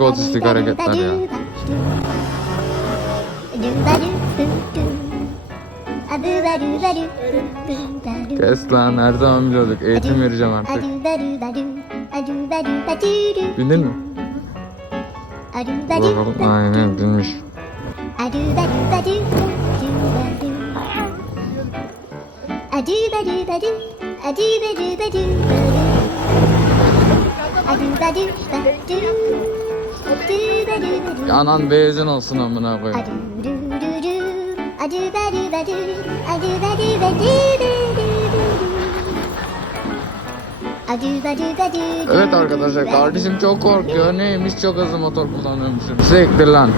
Otistik hareketler ya. Kes lan, her zaman biliyorduk. Eğitim vereceğim artık. Bildin mi? Bakalım, aynen bilmiş. Anan beyazın olsun amına koyayım. Evet arkadaşlar, kardeşim çok korkuyor. Neymiş, çok hızlı motor kullanıyormuşum. Siktir lan.